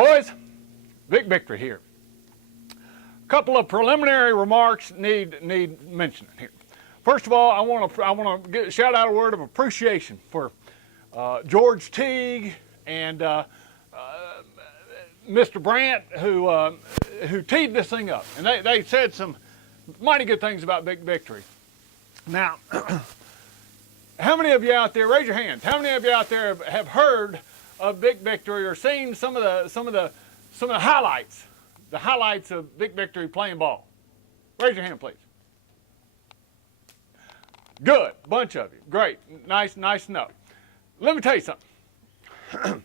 Boys, Vic Victory here. A couple of preliminary remarks need mentioning here. First of all, I want to shout out a word of appreciation for George Teague and Mr. Brandt who teed this thing up, and they said some mighty good things about Vic Victory. Now, how many of you out there, raise your hands, how many of you out there have heard of Vic Victory or seen some of the highlights, of Vic Victory playing ball? Raise your hand, please. Good, bunch of you. Great, nice to know. Let me tell you something.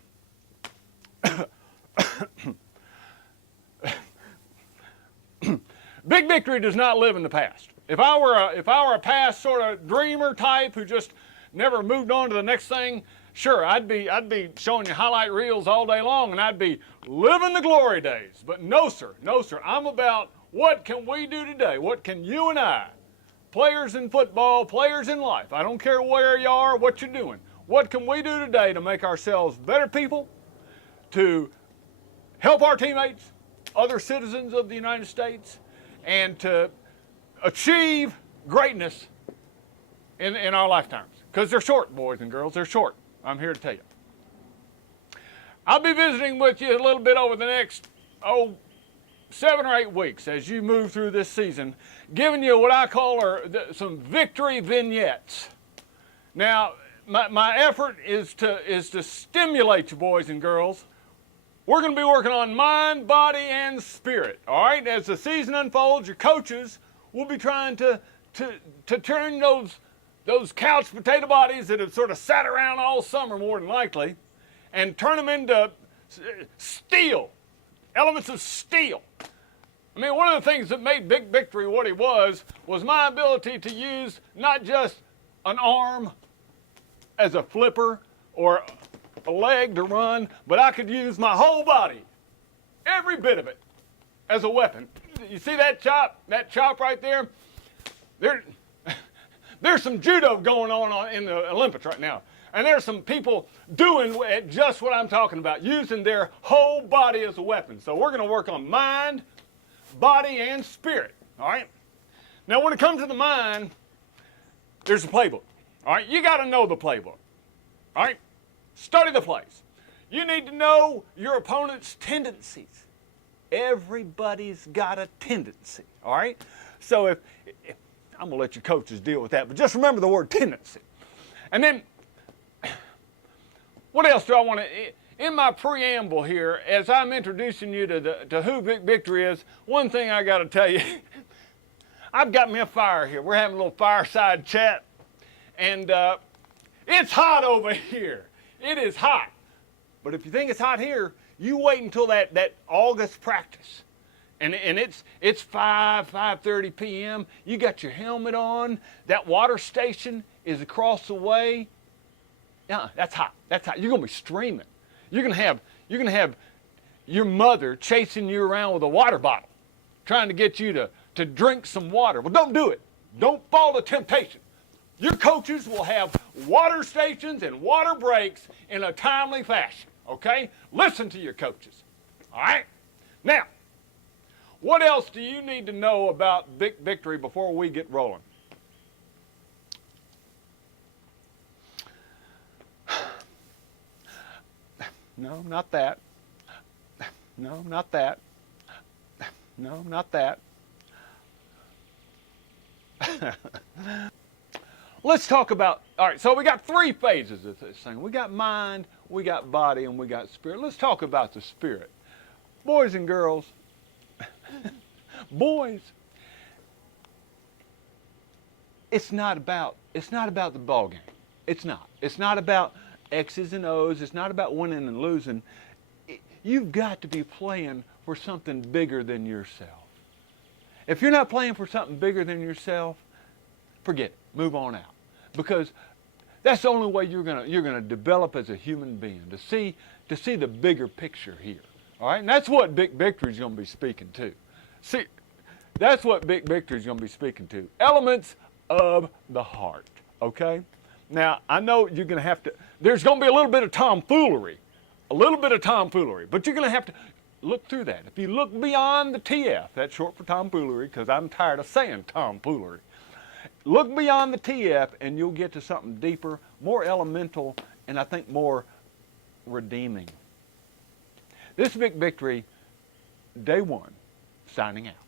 Vic Victory does not live in the past. If I were a past sort of dreamer type who just never moved on to the next thing, sure, I'd be showing you highlight reels all day long, and I'd be living the glory days. But no, sir. I'm about what can we do today? What can you and I, players in football, players in life, I don't care where you are, what you're doing, what can we do today to make ourselves better people, to help our teammates, other citizens of the United States, and to achieve greatness in our lifetimes? Because they're short, boys and girls, they're short. I'm here to tell you. I'll be visiting with you a little bit over the next, 7 or 8 weeks as you move through this season, giving you what I call some victory vignettes. Now, my effort is to stimulate you, boys and girls. We're going to be working on mind, body, and spirit. All right? As the season unfolds, your coaches will be trying to turn those couch potato bodies that have sort of sat around all summer, more than likely, and turn them into steel, elements of steel. I mean, one of the things that made Vic Victory what he was my ability to use not just an arm as a flipper or a leg to run, but I could use my whole body, every bit of it, as a weapon. You see that chop right there? There's some judo going on in the Olympics right now. And there's some people doing just what I'm talking about, using their whole body as a weapon. So we're going to work on mind, body, and spirit, all right? Now, when it comes to the mind, there's a playbook, all right? You got to know the playbook, all right? Study the plays. You need to know your opponent's tendencies. Everybody's got a tendency, all right? So if I'm going to let your coaches deal with that, but just remember the word tendency. And then, what else do I want to, in my preamble here, as I'm introducing you to who Vic Victory is, one thing I got to tell you, I've got me a fire here. We're having a little fireside chat, and it's hot over here. It is hot. But if you think it's hot here, you wait until that August practice. And it's 5:30 p.m. You got your helmet on. That water station is across the way. Yeah, that's hot. You're gonna be streaming. You're gonna have your mother chasing you around with a water bottle, trying to get you to drink some water. Well, don't do it. Don't fall to temptation. Your coaches will have water stations and water breaks in a timely fashion. Okay? Listen to your coaches. All right? Now, what else do you need to know about Vic Victory before we get rolling? No, not that. No, not that. No, not that. Let's talk about, all right, so we got 3 phases of this thing. We got mind, we got body, and we got spirit. Let's talk about the spirit. Boys and girls, boys, it's not about the ball game. It's not. It's not about X's and O's. It's not about winning and losing. You've got to be playing for something bigger than yourself. If you're not playing for something bigger than yourself, forget it. Move on out. Because that's the only way you're gonna develop as a human being, to see the bigger picture here. All right? And that's what Vic Victory is going to be speaking to. See, that's what Vic Victory is going to be speaking to. Elements of the heart. Okay? Now, I know you're going to have to, there's going to be a little bit of tomfoolery a little bit of tomfoolery, but you're going to have to look through that. If you look beyond the TF, that's short for tomfoolery because I'm tired of saying tomfoolery. Look beyond the TF and you'll get to something deeper, more elemental, and I think more redeeming. This is Vic Victory, Day 1, signing out.